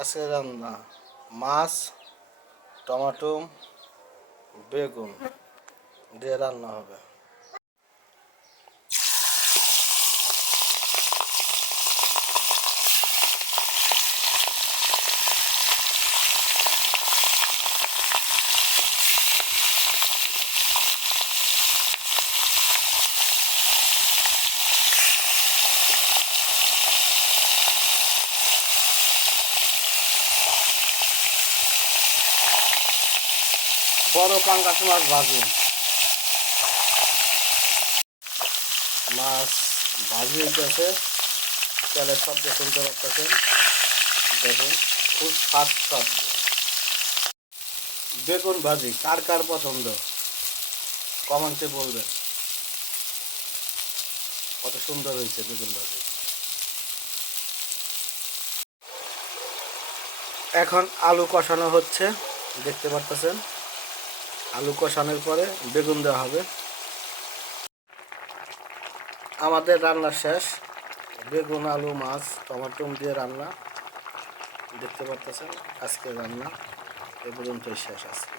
আজকে রান্না মাছ, টমেটো, বেগুন দিয়ে রান্না হবে। বড় পাঙ্গাস মাছ ভাজি, মাছ ভাজি হইতেছে, তেলের শব্দ শুনতে পাচ্ছেন। দেখুন খুব স্বাদ শব্দ। বেগুন ভাজি কার কার পছন্দ কমেন্টে বলবেন। কত সুন্দর হয়েছে বেগুন ভাজি। এখন আলু কষানো হচ্ছে, দেখতে পাচ্ছেন। আলু কষানোর পরে বেগুন দেওয়া হবে। আমাদের রান্না শেষ। বেগুন, আলু, মাছ, টমেটো দিয়ে রান্না, দেখতে পাচ্ছেন। আজকে রান্না এ পর্যন্তই শেষ আজকে।